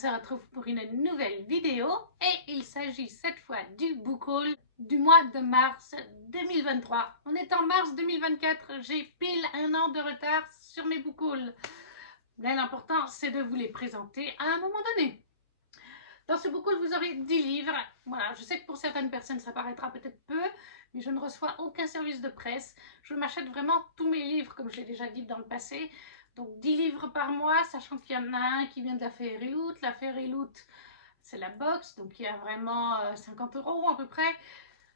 se retrouve pour une nouvelle vidéo et il s'agit cette fois du book haul du mois de mars 2023. On est en mars 2024, j'ai pile un an de retard sur mes book hauls. Mais l'important c'est de vous les présenter à un moment donné. Dans ce book haul, vous aurez 10 livres. Voilà, je sais que pour certaines personnes ça paraîtra peut-être peu, mais je ne reçois aucun service de presse. Je m'achète vraiment tous mes livres comme je l'ai déjà dit dans le passé. Donc 10 livres par mois, sachant qu'il y en a un qui vient de la Fairy Loot. La Fairy Loot, c'est la box, donc il y a vraiment 50 € à peu près.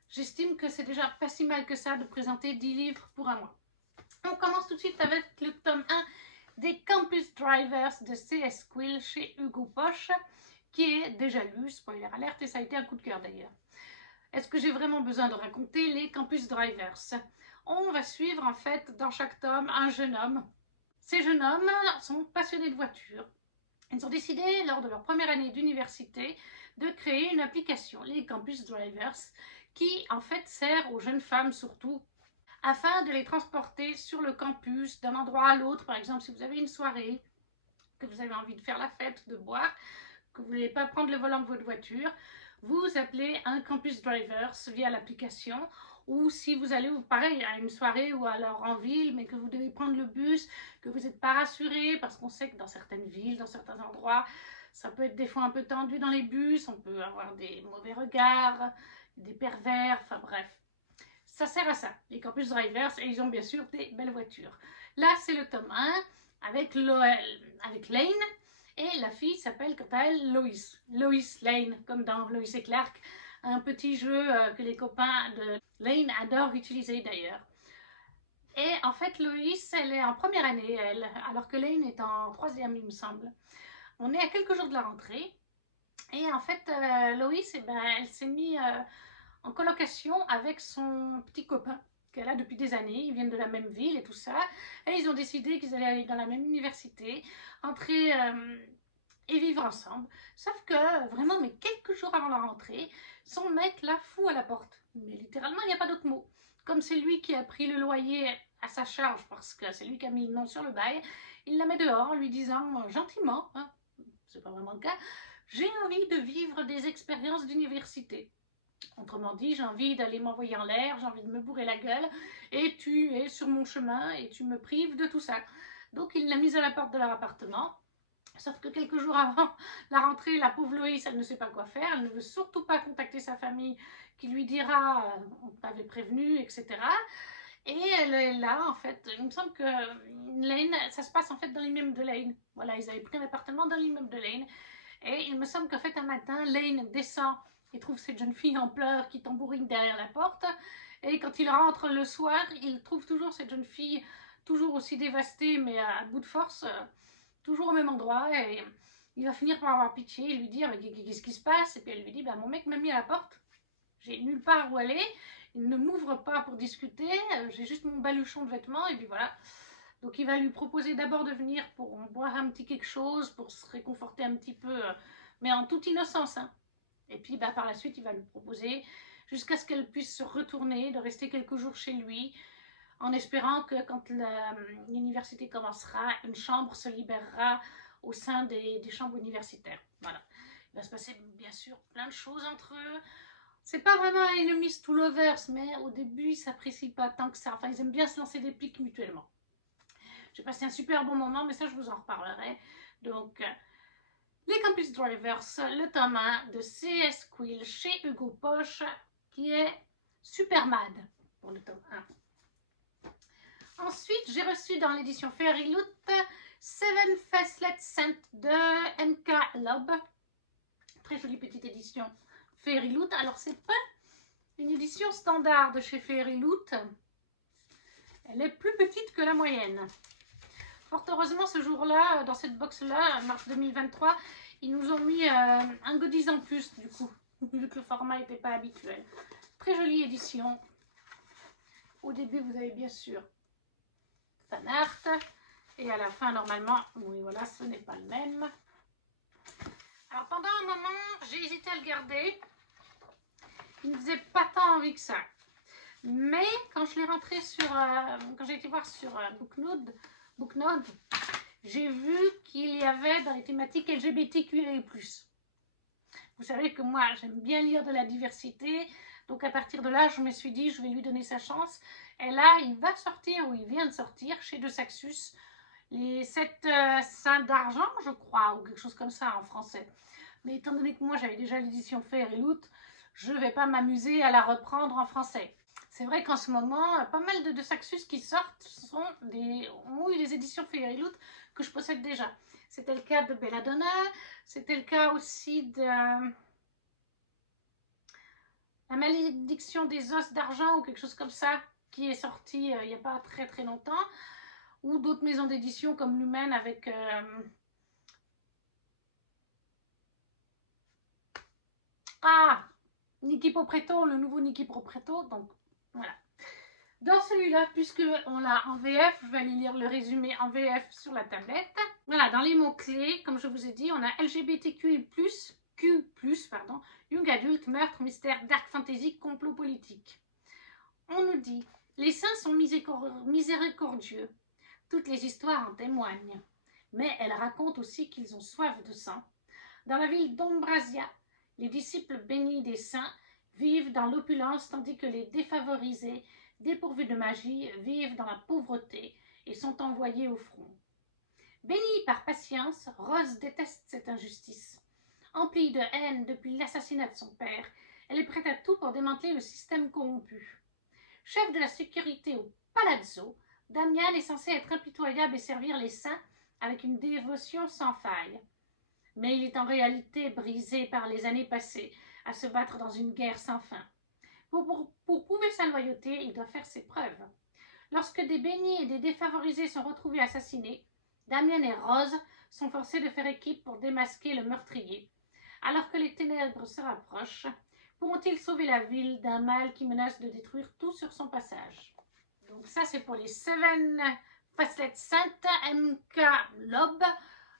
J'estime que c'est déjà pas si mal que ça de présenter 10 livres pour un mois. On commence tout de suite avec le tome 1 des Campus Drivers de C.S. Quill chez Hugo Poche, qui est déjà lu, spoiler alerte, et ça a été un coup de cœur d'ailleurs. Est-ce que j'ai vraiment besoin de raconter les Campus Drivers? On va suivre en fait dans chaque tome un jeune homme. Ces jeunes hommes sont passionnés de voitures. Ils ont décidé lors de leur première année d'université de créer une application, les Campus Drivers, qui en fait sert aux jeunes femmes surtout afin de les transporter sur le campus d'un endroit à l'autre. Par exemple, si vous avez une soirée, que vous avez envie de faire la fête, de boire, que vous ne voulez pas prendre le volant de votre voiture, vous appelez un Campus Drivers via l'application. Ou si vous allez, pareil, à une soirée ou alors en ville, mais que vous devez prendre le bus, que vous n'êtes pas rassuré, parce qu'on sait que dans certaines villes, dans certains endroits, ça peut être des fois un peu tendu dans les bus, on peut avoir des mauvais regards, des pervers, enfin bref. Ça sert à ça, les Campus Drivers, et ils ont bien sûr des belles voitures. Là, c'est le tome 1 avec Lane, et la fille s'appelle quant à elle Lois. Lois Lane, comme dans Lois et Clark, un petit jeu que les copains de Lane adorent utiliser d'ailleurs. Et en fait, Lois, elle est en première année, elle, alors que Lane est en troisième, il me semble. On est à quelques jours de la rentrée. Et en fait, Lois, eh ben, elle s'est mise en colocation avec son petit copain qu'elle a depuis des années. Ils viennent de la même ville et tout ça. Et ils ont décidé qu'ils allaient aller dans la même université, entrer et vivre ensemble. Sauf que vraiment, mais quelques jours avant la rentrée, son mec la fout à la porte. Mais littéralement, il n'y a pas d'autre mot. Comme c'est lui qui a pris le loyer à sa charge, parce que c'est lui qui a mis le nom sur le bail, il la met dehors en lui disant gentiment, hein, c'est pas vraiment le cas, j'ai envie de vivre des expériences d'université. Autrement dit, j'ai envie d'aller m'envoyer en l'air, j'ai envie de me bourrer la gueule, et tu es sur mon chemin et tu me prives de tout ça. Donc il l'a mise à la porte de leur appartement. Sauf que quelques jours avant la rentrée, la pauvre Loïs, elle ne sait pas quoi faire. Elle ne veut surtout pas contacter sa famille qui lui dira on t'avait prévenu, etc. Et elle est là, en fait. Il me semble que Lane, ça se passe en fait dans l'immeuble de Lane. Voilà, ils avaient pris un appartement dans l'immeuble de Lane. Et il me semble qu'en fait, un matin, Lane descend et trouve cette jeune fille en pleurs qui tambourine derrière la porte. Et quand il rentre le soir, il trouve toujours cette jeune fille, toujours aussi dévastée, mais à bout de force, toujours au même endroit. Et il va finir par avoir pitié et lui dire mais qu'est-ce qui se passe? Et puis elle lui dit bah, mon mec m'a mis à la porte, j'ai nulle part où aller, il ne m'ouvre pas pour discuter, j'ai juste mon baluchon de vêtements et puis voilà. Donc il va lui proposer d'abord de venir pour boire un petit quelque chose, pour se réconforter un petit peu, mais en toute innocence. Hein. Et puis bah, par la suite, il va lui proposer, jusqu'à ce qu'elle puisse se retourner, de rester quelques jours chez lui, en espérant que quand l'université commencera, une chambre se libérera au sein des chambres universitaires. Voilà. Il va se passer bien sûr plein de choses entre eux. C'est pas vraiment un enemies to lovers, mais au début, ils s'apprécient pas tant que ça. Enfin, ils aiment bien se lancer des pics mutuellement. J'ai passé un super bon moment, mais ça, je vous en reparlerai. Donc, les Campus Drivers, le tome 1 de C.S. Quill chez Hugo Poche, qui est super mad pour le tome 1. Ensuite, j'ai reçu dans l'édition Fairy Loot Seven Facelets Scent de M.K. Lob. Très jolie petite édition Fairy Loot. Alors, c'est pas une édition standard de chez Fairy Loot. Elle est plus petite que la moyenne. Fort heureusement, ce jour-là, dans cette box-là, mars 2023, ils nous ont mis un goodies en plus, du coup, vu que le format n'était pas habituel. Très jolie édition. Au début, vous avez bien sûr fan art. Et à la fin, normalement, oui, voilà, ce n'est pas le même. Alors, pendant un moment, j'ai hésité à le garder. Il ne faisait pas tant envie que ça. Mais quand je l'ai rentré sur... quand j'ai été voir sur Booknode, j'ai vu qu'il y avait dans les thématiques LGBTQIA+. Vous savez que moi, j'aime bien lire de la diversité. Donc, à partir de là, je me suis dit, je vais lui donner sa chance. Et là, il va sortir, ou il vient de sortir, chez De Saxus, les 7 saints d'argent, je crois, ou quelque chose comme ça en français. Mais étant donné que moi, j'avais déjà l'édition Fer et Loot, je ne vais pas m'amuser à la reprendre en français. C'est vrai qu'en ce moment, pas mal de Saxus qui sortent ont eu des éditions Fer et Loot que je possède déjà. C'était le cas de Belladonna, c'était le cas aussi de La malédiction des os d'argent ou quelque chose comme ça, qui est sorti il n'y a pas très très longtemps, ou d'autres maisons d'édition comme Lumen avec Niki Popretto, le nouveau Niki Popretto. Donc voilà. Dans celui-là, puisque on l'a en VF, je vais aller lire le résumé en VF sur la tablette. Voilà, dans les mots-clés, comme je vous ai dit, on a LGBTQI+, Q+, pardon, Young Adult, meurtre, mystère, dark fantasy, complot politique. On nous dit, les saints sont miséricordieux. Toutes les histoires en témoignent. Mais elles racontent aussi qu'ils ont soif de sang. Dans la ville d'Ombrasia, les disciples bénis des saints vivent dans l'opulence tandis que les défavorisés, dépourvus de magie, vivent dans la pauvreté et sont envoyés au front. Bénie par patience, Rose déteste cette injustice. Emplie de haine depuis l'assassinat de son père, elle est prête à tout pour démanteler le système corrompu. Chef de la sécurité au Palazzo, Damian est censé être impitoyable et servir les saints avec une dévotion sans faille. Mais il est en réalité brisé par les années passées à se battre dans une guerre sans fin. Pour prouver sa loyauté, il doit faire ses preuves. Lorsque des bénis et des défavorisés sont retrouvés assassinés, Damien et Rose sont forcés de faire équipe pour démasquer le meurtrier. Alors que les ténèbres se rapprochent, pourront-ils sauver la ville d'un mal qui menace de détruire tout sur son passage? Donc ça, c'est pour les Seven Facelettes Saintes MK Lob,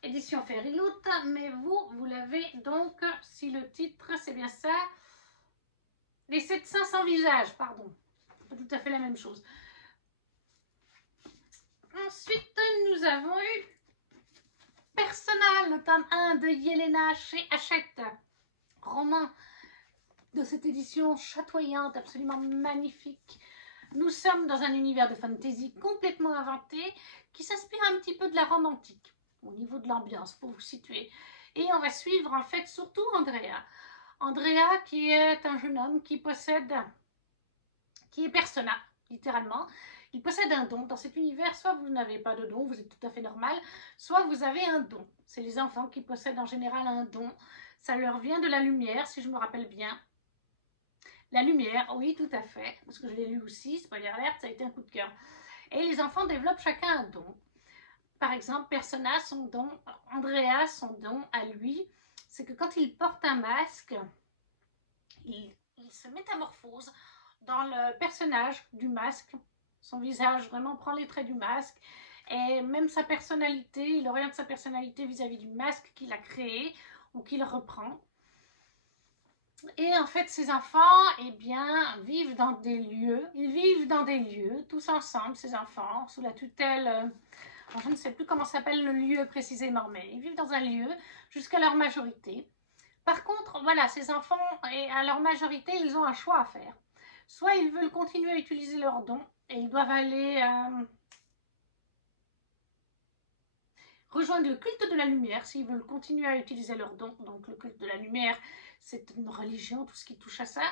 édition Fairyloot. Mais vous l'avez donc, si le titre, c'est bien ça, les 700 visages, pardon. Pas tout à fait la même chose. Ensuite, nous avons eu Personnal, le tome 1 de Yelena chez Hachette. Roman de cette édition chatoyante, absolument magnifique. Nous sommes dans un univers de fantasy complètement inventé qui s'inspire un petit peu de la Rome antique au niveau de l'ambiance, pour vous situer. Et on va suivre en fait surtout Andrea. Andrea qui est un jeune homme qui est Persona, littéralement. Il possède un don. Dans cet univers, soit vous n'avez pas de don, vous êtes tout à fait normal, soit vous avez un don. C'est les enfants qui possèdent en général un don. Ça leur vient de la lumière, si je me rappelle bien. La lumière, oui, tout à fait, parce que je l'ai lu aussi, spoiler alert, ça a été un coup de cœur. Et les enfants développent chacun un don. Par exemple, Persona, son don, Andrea, son don à lui, c'est que quand il porte un masque, il se métamorphose dans le personnage du masque. Son visage vraiment prend les traits du masque. Et même sa personnalité, il oriente sa personnalité vis-à-vis du masque qu'il a créé ou qu'il reprend. Et en fait, ces enfants, eh bien, vivent dans des lieux. Ils vivent dans des lieux, tous ensemble, ces enfants, sous la tutelle. Je ne sais plus comment s'appelle le lieu précisément, mais ils vivent dans un lieu jusqu'à leur majorité. Par contre, voilà, ces enfants, et à leur majorité, ils ont un choix à faire. Soit ils veulent continuer à utiliser leurs dons, et ils doivent aller rejoindre le culte de la lumière, s'ils veulent continuer à utiliser leurs dons. Donc le culte de la lumière, c'est une religion, tout ce qui touche à ça.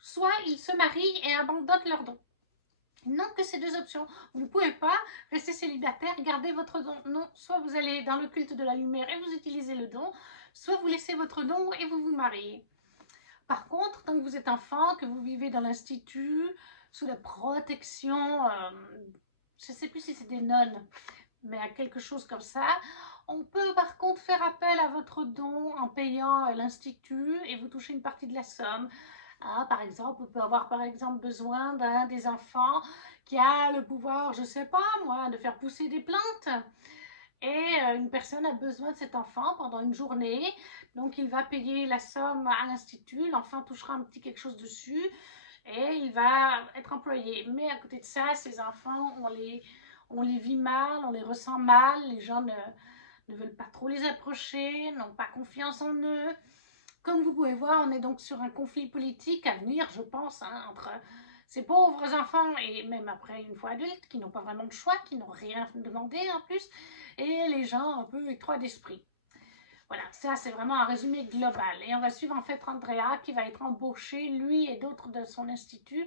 Soit ils se marient et abandonnent leurs dons. Ils n'ont que ces deux options. Vous ne pouvez pas rester célibataire, garder votre don. Non, soit vous allez dans le culte de la lumière et vous utilisez le don, soit vous laissez votre don et vous vous mariez. Par contre, tant que vous êtes enfant, que vous vivez dans l'institut, sous la protection, je ne sais plus si c'est des nonnes, mais à quelque chose comme ça, on peut par contre faire appel à votre don en payant l'institut et vous touchez une partie de la somme. Par exemple, on peut avoir par exemple besoin d'un des enfants qui a le pouvoir, je ne sais pas moi, de faire pousser des plantes. Et une personne a besoin de cet enfant pendant une journée, donc il va payer la somme à l'institut, l'enfant touchera un petit quelque chose dessus et il va être employé. Mais à côté de ça, ces enfants, on les vit mal, on les ressent mal, les gens ne veulent pas trop les approcher, n'ont pas confiance en eux. Comme vous pouvez voir, on est donc sur un conflit politique à venir, je pense, hein, entre ces pauvres enfants et même après une fois adultes, qui n'ont pas vraiment de choix, qui n'ont rien demandé en plus, et les gens un peu étroits d'esprit. Voilà, ça c'est vraiment un résumé global. Et on va suivre en fait Andrea qui va être embauché, lui et d'autres de son institut,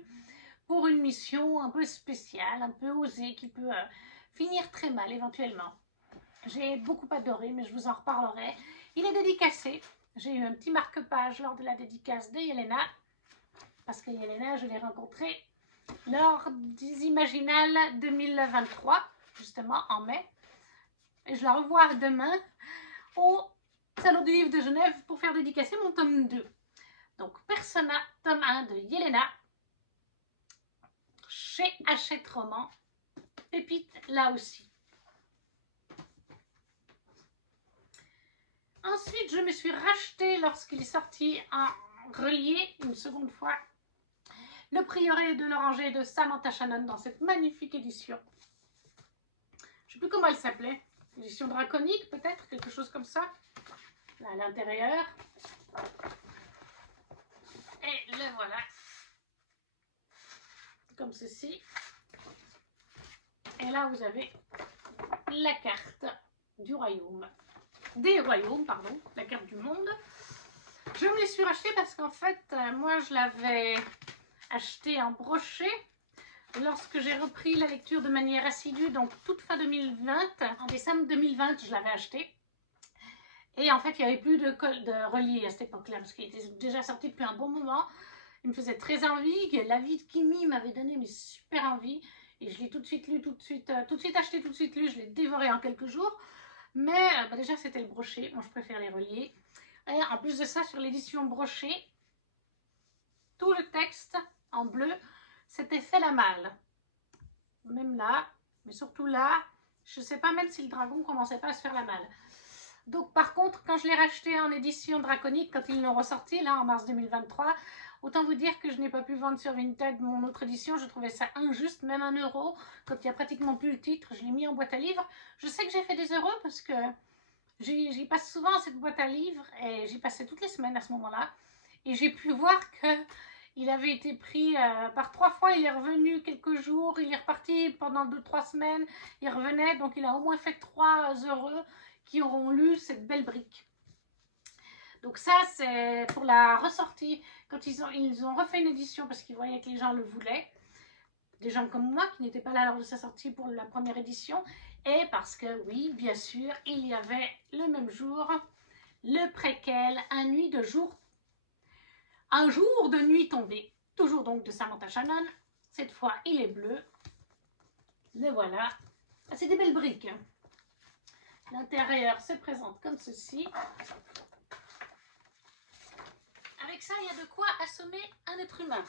pour une mission un peu spéciale, un peu osée, qui peut finir très mal éventuellement. J'ai beaucoup adoré, mais je vous en reparlerai. Il est dédicacé. J'ai eu un petit marque-page lors de la dédicace de Yelena, parce que Yelena, je l'ai rencontrée lors des Imaginales 2023, justement en mai. Et je la revois demain au Salon du Livre de Genève pour faire dédicacer mon tome 2. Donc Persona, tome 1 de Yelena, chez Hachette Roman. Pépite là aussi. Ensuite, je me suis racheté lorsqu'il est sorti en relié une seconde fois Le Prieuré de l'Oranger de Samantha Shannon dans cette magnifique édition. Je ne sais plus comment elle s'appelait. Édition draconique peut-être, quelque chose comme ça. Là à l'intérieur. Et le voilà. Comme ceci. Et là vous avez la carte du royaume. Des royaumes, pardon, la carte du monde. Je me les suis rachetée parce qu'en fait, moi je l'avais acheté en brochet lorsque j'ai repris la lecture de manière assidue, donc toute fin 2020, en décembre 2020 je l'avais acheté. Et en fait il n'y avait plus de relié à cette époque-là parce qu'il était déjà sorti depuis un bon moment. Il me faisait très envie, la vie de Kimi m'avait donné mais super envie. Et je l'ai tout de suite lu, tout de suite acheté, tout de suite lu, je l'ai dévoré en quelques jours. Mais déjà c'était le brochet, moi je préfère les reliés. Et en plus de ça, sur l'édition brochée, tout le texte en bleu, c'était fait la malle. Même là, mais surtout là, je ne sais pas même si le dragon commençait pas à se faire la malle. Donc par contre, quand je l'ai racheté en édition draconique, quand ils l'ont ressorti, là en mars 2023, autant vous dire que je n'ai pas pu vendre sur Vinted mon autre édition, je trouvais ça injuste, même 1 euro, quand il n'y a pratiquement plus le titre, je l'ai mis en boîte à livres. Je sais que j'ai fait des euros parce que j'y passe souvent cette boîte à livres et j'y passais toutes les semaines à ce moment-là. Et j'ai pu voir qu'il avait été pris par 3 fois, il est revenu quelques jours, il est reparti pendant 2-3 semaines, il revenait, donc il a au moins fait 3 heureux qui auront lu cette belle brique. Donc ça, c'est pour la ressortie, quand ils ont refait une édition parce qu'ils voyaient que les gens le voulaient, des gens comme moi qui n'étaient pas là lors de sa sortie pour la première édition, et parce que oui, bien sûr, il y avait le même jour le préquel, un jour de nuit tombée, toujours donc de Samantha Shannon. Cette fois il est bleu, le voilà. C'est des belles briques. L'intérieur se présente comme ceci. Avec ça, il y a de quoi assommer un être humain.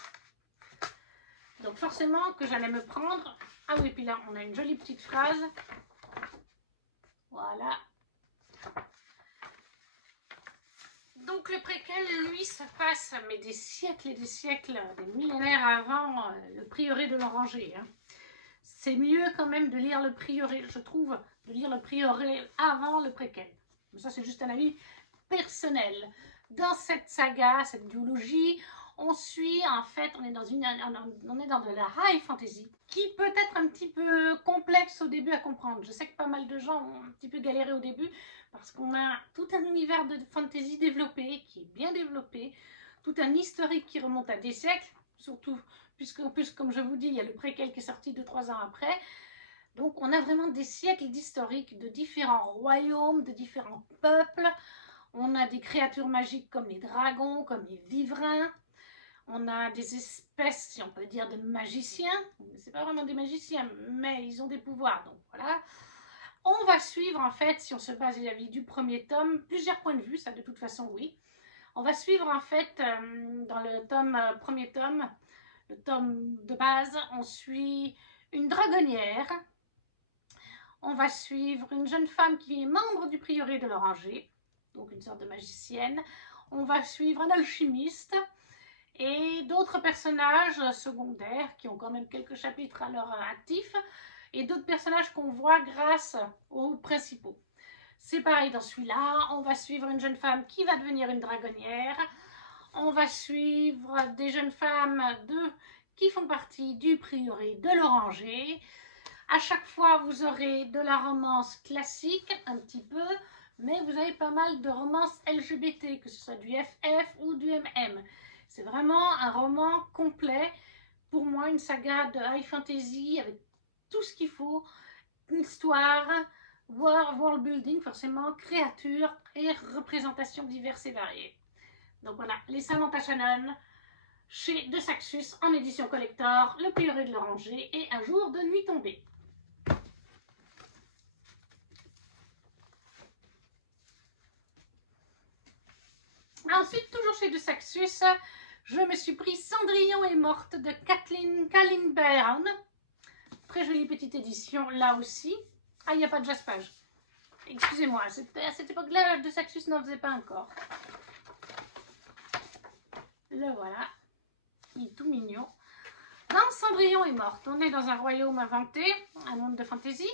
Donc forcément que j'allais me prendre. Ah oui, puis là, on a une jolie petite phrase. Voilà. Donc le préquel, lui, se passe mais des siècles et des siècles, des millénaires avant le prieuré de l'Oranger. Hein. C'est mieux quand même de lire le prieuré, je trouve, de lire le prieuré avant le préquel. Mais ça, c'est juste un avis personnel. Dans cette saga, cette duologie, on suit, en fait, on est dans de la high fantasy, qui peut être un petit peu complexe au début à comprendre. Je sais que pas mal de gens ont un petit peu galéré au début, parce qu'on a tout un univers de fantasy développé, qui est bien développé, tout un historique qui remonte à des siècles, surtout, puisqu'en plus, comme je vous dis, il y a le préquel qui est sorti 2-3 ans après. Donc on a vraiment des siècles d'historique, de différents royaumes, de différents peuples. On a des créatures magiques comme les dragons, comme les vivrins. On a des espèces, si on peut dire, de magiciens. C'est pas vraiment des magiciens, mais ils ont des pouvoirs, donc voilà. On va suivre, en fait, si on se base vis-à-vis du premier tome, plusieurs points de vue, ça de toute façon, oui. On va suivre, en fait, dans le premier tome, le tome de base, on suit une dragonnière. On va suivre une jeune femme qui est membre du prieuré de l'Oranger, donc une sorte de magicienne. On va suivre un alchimiste et d'autres personnages secondaires qui ont quand même quelques chapitres à leur actif, et d'autres personnages qu'on voit grâce aux principaux. C'est pareil dans celui-là, on va suivre une jeune femme qui va devenir une dragonnière. On va suivre des jeunes femmes qui font partie du prieuré de l'Oranger. À chaque fois, vous aurez de la romance classique, un petit peu, mais vous avez pas mal de romances LGBT, que ce soit du FF ou du MM. C'est vraiment un roman complet. Pour moi, une saga de high fantasy avec tout ce qu'il faut, une histoire, world building, forcément, créatures et représentations diverses et variées. Donc voilà, les Samantha Shannon chez De Saxus en édition collector, Le prieuré de l'Oranger et Un jour de nuit tombée. Ensuite, toujours chez De Saxus, je me suis pris Cendrillon est morte de Kathleen Byron. Très jolie petite édition là aussi. Ah, il n'y a pas de jaspage. Excusez-moi, à cette époque-là, De Saxus n'en faisait pas encore. Le voilà. Il est tout mignon. Dans Cendrillon est morte, on est dans un royaume inventé, un monde de fantasy,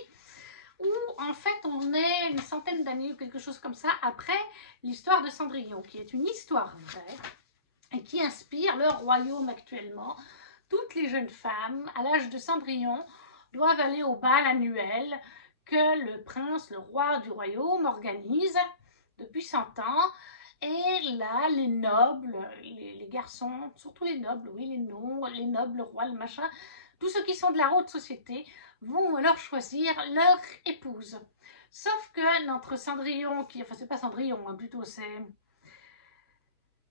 où en fait on est une centaine d'années ou quelque chose comme ça après l'histoire de Cendrillon, qui est une histoire vraie et qui inspire le royaume actuellement. Toutes les jeunes femmes à l'âge de Cendrillon doivent aller au bal annuel que le prince, le roi du royaume organise depuis 100 ans. Et là, les nobles, les garçons, surtout les nobles, oui, les nobles, le roi, le machin, tous ceux qui sont de la haute société vont alors choisir leur épouse. Sauf que notre Cendrillon, enfin c'est pas Cendrillon, hein, plutôt c'est...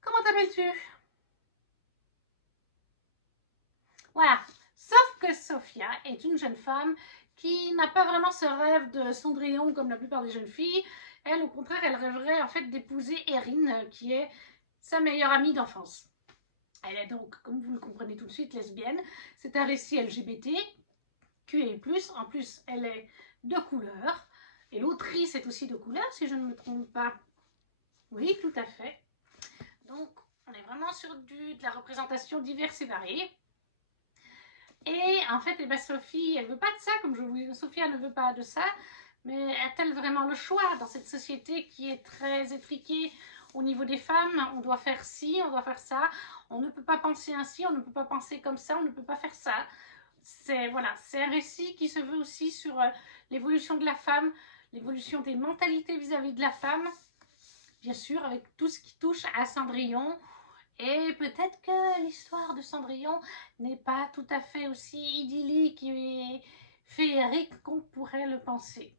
Comment t'appelles-tu? Voilà. Sauf que Sophia est une jeune femme qui n'a pas vraiment ce rêve de Cendrillon comme la plupart des jeunes filles. Elle, au contraire, elle rêverait en fait d'épouser Erin, qui est sa meilleure amie d'enfance. Elle est donc, comme vous le comprenez tout de suite, lesbienne. C'est un récit LGBT, QI+. En plus, elle est de couleur. Et l'autrice est aussi de couleur, si je ne me trompe pas. Oui, tout à fait. Donc, on est vraiment sur de la représentation diverse et variée. Et en fait, eh ben, Sophie, elle veut pas de ça, comme je vous dis, Sophia ne veut pas de ça, mais a-t-elle vraiment le choix dans cette société qui est très étriquée au niveau des femmes? On doit faire ci, on doit faire ça, on ne peut pas penser ainsi, on ne peut pas penser comme ça, on ne peut pas faire ça. C'est voilà, c'est un récit qui se veut aussi sur l'évolution de la femme, l'évolution des mentalités vis-à-vis de la femme, bien sûr, avec tout ce qui touche à Cendrillon. Et peut-être que l'histoire de Cendrillon n'est pas tout à fait aussi idyllique et féerique qu'on pourrait le penser.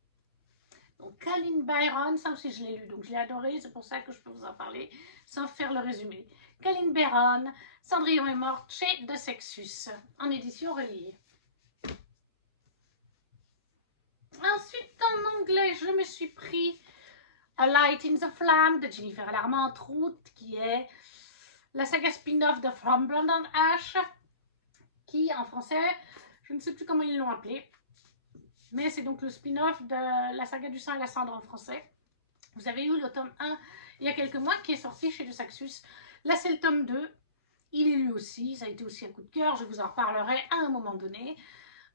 Donc Kathleen Byron, ça aussi je l'ai lu, donc je l'ai adoré, c'est pour ça que je peux vous en parler sans faire le résumé. Kathleen Byron, Cendrillon est morte chez De Saxus, en édition reliée. Ensuite, en anglais, je me suis pris A Light in the Flamme de Jennifer Larmant-Root, qui est la saga spin-off de From Blood and Ash, qui en français, je ne sais plus comment ils l'ont appelé, mais c'est donc le spin-off de la saga du sang et la cendre en français. Vous avez eu le tome 1 il y a quelques mois qui est sorti chez De Saxus. Là, c'est le tome 2. Il est lu aussi, ça a été aussi un coup de cœur, je vous en reparlerai à un moment donné.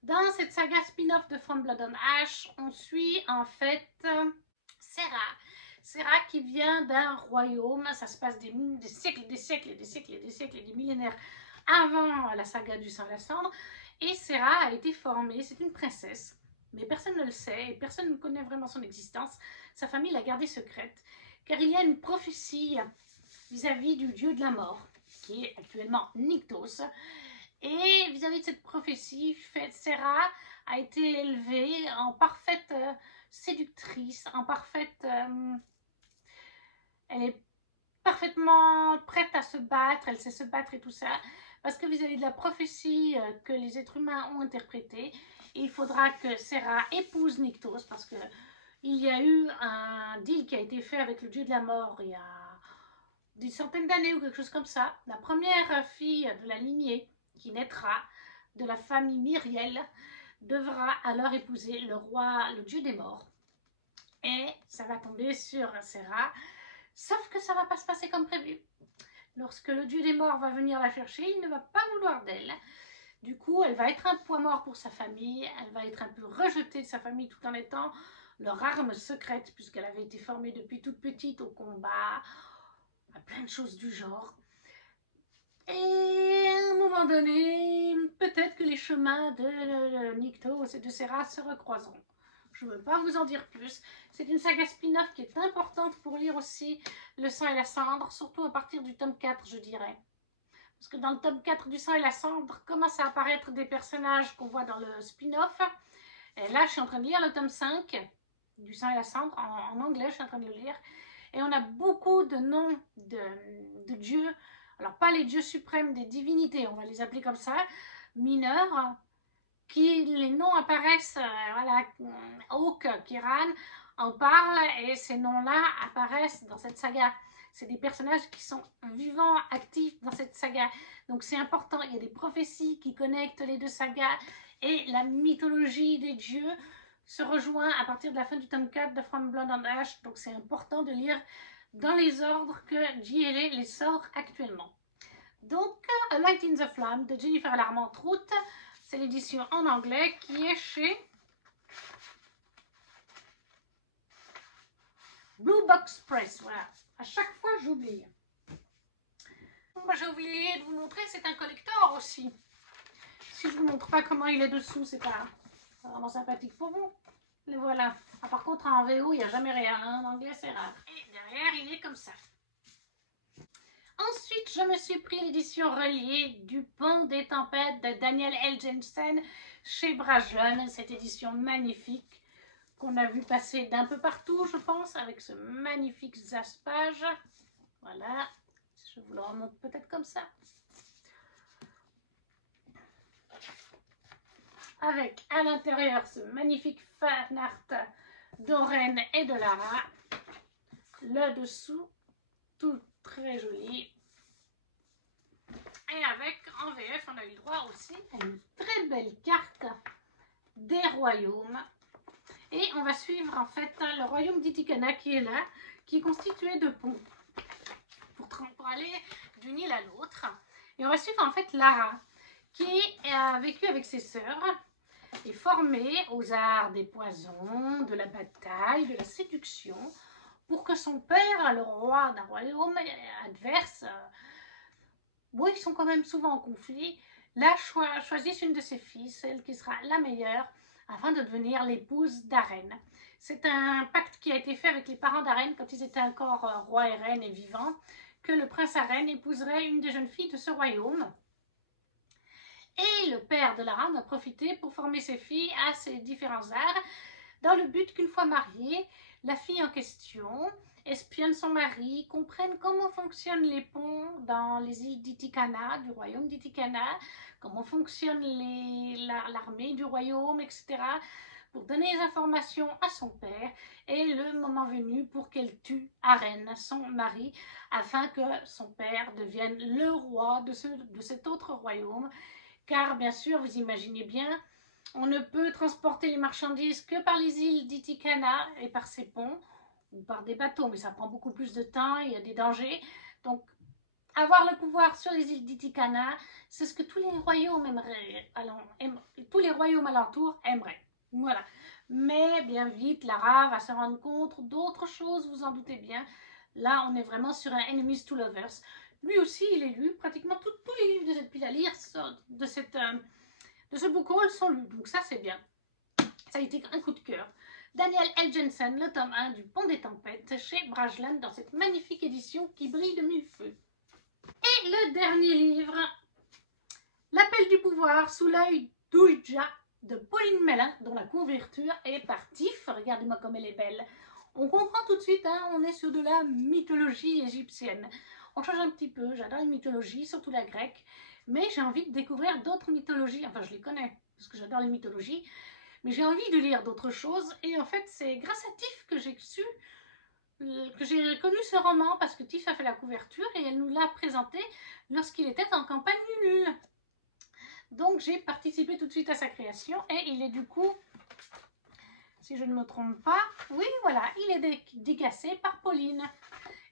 Dans cette saga spin-off de From Blood and Ash, on suit en fait Serah. Serah qui vient d'un royaume, ça se passe des siècles, des siècles, des siècles, des siècles, des millénaires avant la saga du sang et la cendre. Et Serah a été formée, c'est une princesse, mais personne ne le sait et personne ne connaît vraiment son existence. Sa famille l'a gardée secrète, car il y a une prophétie vis-à-vis du dieu de la mort, qui est actuellement Nyktos. Et vis-à-vis de cette prophétie, Serah a été élevée en parfaite séductrice, en parfaite... elle est parfaitement prête à se battre, elle sait se battre et tout ça, parce que vis-à-vis de la prophétie que les êtres humains ont interprétée, il faudra que Serah épouse Nyktos, parce que il y a eu un deal qui a été fait avec le dieu de la mort il y a des centaines d'années ou quelque chose comme ça. La première fille de la lignée qui naîtra de la famille Myriel devra alors épouser le roi, le dieu des morts. Et ça va tomber sur Serah. Sauf que ça ne va pas se passer comme prévu. Lorsque le dieu des morts va venir la chercher, il ne va pas vouloir d'elle. Du coup, elle va être un poids mort pour sa famille, elle va être un peu rejetée de sa famille tout en étant leur arme secrète, puisqu'elle avait été formée depuis toute petite au combat, à plein de choses du genre. Et à un moment donné, peut-être que les chemins de Niktos et de Serra se recroiseront. Je ne veux pas vous en dire plus. C'est une saga spin-off qui est importante pour lire aussi Le sang et la cendre, surtout à partir du tome 4, je dirais. Parce que dans le tome 4 du sang et la cendre, commencent à apparaître des personnages qu'on voit dans le spin-off. Et là, je suis en train de lire le tome 5 du sang et la cendre, en anglais, je suis en train de le lire. Et on a beaucoup de noms de dieux. Alors, pas les dieux suprêmes des divinités, on va les appeler comme ça, mineurs, qui les noms apparaissent, voilà, Hawk, Kiran en parle, et ces noms-là apparaissent dans cette saga. C'est des personnages qui sont vivants, actifs dans cette saga. Donc c'est important, il y a des prophéties qui connectent les deux sagas, et la mythologie des dieux se rejoint à partir de la fin du tome 4 de From Blood and Ash. Donc c'est important de lire dans les ordres que JLA les sort actuellement. Donc, A Light in the Flame de Jennifer Larmont-Root, c'est l'édition en anglais qui est chez Blue Box Press. Voilà, à chaque fois j'oublie. Moi j'ai oublié de vous montrer, c'est un collector aussi. Si je vous montre pas comment il est dessous, c'est pas vraiment sympathique pour vous. Le voilà. Ah, par contre en VO il n'y a jamais rien, hein. En anglais c'est rare. Et derrière il est comme ça. Ensuite, je me suis pris l'édition reliée du Pont des Tempêtes de Daniel L. Jensen chez Brajlon. Cette édition magnifique qu'on a vu passer d'un peu partout, je pense, avec ce magnifique zaspage. Voilà, je vous le remonte peut-être comme ça. Avec à l'intérieur ce magnifique fan art d'Oren et de Lara. Le dessous, tout très joli. Et avec, en VF, on a eu droit aussi à une très belle carte des royaumes. Et on va suivre en fait le royaume d'Itikana qui est là, qui est constitué de ponts pour aller d'une île à l'autre. Et on va suivre en fait Lara, qui a vécu avec ses sœurs et formée aux arts des poisons, de la bataille, de la séduction, pour que son père, le roi d'un royaume adverse, bon, ils sont quand même souvent en conflit, là choisissent une de ses filles, celle qui sera la meilleure, afin de devenir l'épouse d'Aren. C'est un pacte qui a été fait avec les parents d'Aren quand ils étaient encore roi et reine et vivants, que le prince Aren épouserait une des jeunes filles de ce royaume. Et le père de Lara en a profité pour former ses filles à ces différents arts, dans le but qu'une fois mariée, la fille en question espionne son mari, comprenne comment fonctionnent les ponts dans les îles d'Itikana, du royaume d'Itikana, comment fonctionne l'armée du royaume, etc., pour donner les informations à son père, et le moment venu pour qu'elle tue Aren, son mari, afin que son père devienne le roi de cet autre royaume. Car bien sûr, vous imaginez bien, on ne peut transporter les marchandises que par les îles d'Itikana et par ces ponts, ou par des bateaux, mais ça prend beaucoup plus de temps, il y a des dangers. Donc, avoir le pouvoir sur les îles d'Itikana, c'est ce que tous les royaumes aimeraient, tous les royaumes alentours aimeraient. Voilà. Mais bien vite, Lara va se rendre compte d'autres choses, vous en doutez bien. Là, on est vraiment sur un Enemies to Lovers. Lui aussi, il est lu. Pratiquement tous les livres de cette pile à lire, de ce book haul, sont lus. Donc ça, c'est bien. Ça a été un coup de cœur. Daniel L. Jensen, le tome 1 du Pont des Tempêtes, chez Brajlon, dans cette magnifique édition qui brille de mille feux. Et le dernier livre, L'appel du pouvoir sous l'œil d'Ouija, de Pauline Mélin, dont la couverture est par Tiff. Regardez-moi comme elle est belle. On comprend tout de suite, hein, on est sur de la mythologie égyptienne. On change un petit peu, j'adore les mythologies, surtout la grecque, mais j'ai envie de découvrir d'autres mythologies. Enfin, je les connais, parce que j'adore les mythologies, mais j'ai envie de lire d'autres choses. Et en fait, c'est grâce à Tiff que j'ai connu ce roman, parce que Tiff a fait la couverture et elle nous l'a présenté lorsqu'il était en campagne Ulule. Donc j'ai participé tout de suite à sa création et il est du coup, si je ne me trompe pas, oui voilà, il est dédicacé par Pauline.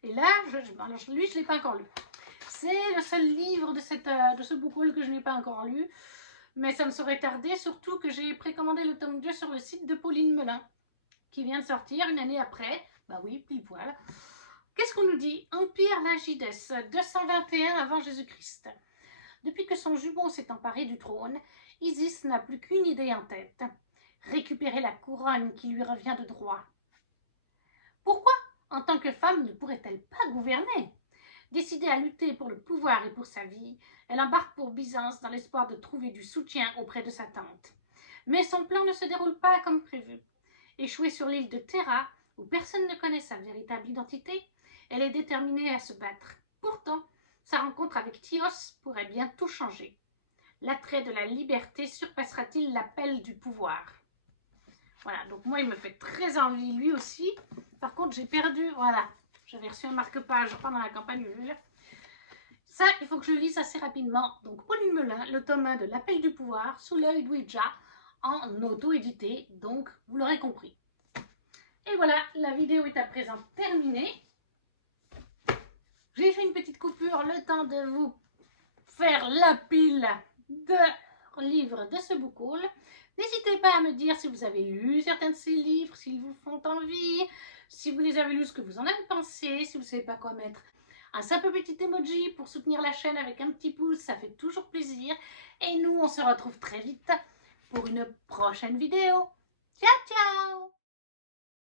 Et là, lui je ne l'ai pas encore lu. C'est le seul livre de ce book haul que je n'ai pas encore lu. Mais ça ne saurait tarder, surtout que j'ai précommandé le tome 2 sur le site de Pauline Melun, qui vient de sortir une année après. Bah oui, pile poil. Qu'est-ce qu'on nous dit? Empire Lagides, 221 avant Jésus-Christ. Depuis que son jumeau s'est emparé du trône, Isis n'a plus qu'une idée en tête. Récupérer la couronne qui lui revient de droit. Pourquoi, en tant que femme, ne pourrait-elle pas gouverner? Décidée à lutter pour le pouvoir et pour sa vie, elle embarque pour Byzance dans l'espoir de trouver du soutien auprès de sa tante. Mais son plan ne se déroule pas comme prévu. Échouée sur l'île de Terra, où personne ne connaît sa véritable identité, elle est déterminée à se battre. Pourtant, sa rencontre avec Thios pourrait bien tout changer. L'attrait de la liberté surpassera-t-il l'appel du pouvoir? Voilà, donc moi il me fait très envie, lui aussi. Par contre j'ai perdu, voilà, j'avais reçu un marque-page pendant la campagne Ulule. Ça, il faut que je le lise assez rapidement. Donc Pauline Melun, le tome 1 de l'appel du pouvoir, sous l'œil d'Ouija, en auto-édité, donc vous l'aurez compris. Et voilà, la vidéo est à présent terminée. J'ai fait une petite coupure, le temps de vous faire la pile de livres de ce book haul. N'hésitez pas à me dire si vous avez lu certains de ces livres, s'ils vous font envie, si vous les avez lus, ce que vous en avez pensé, si vous ne savez pas quoi mettre. Un simple petit emoji pour soutenir la chaîne avec un petit pouce, ça fait toujours plaisir. Et nous, on se retrouve très vite pour une prochaine vidéo. Ciao, ciao!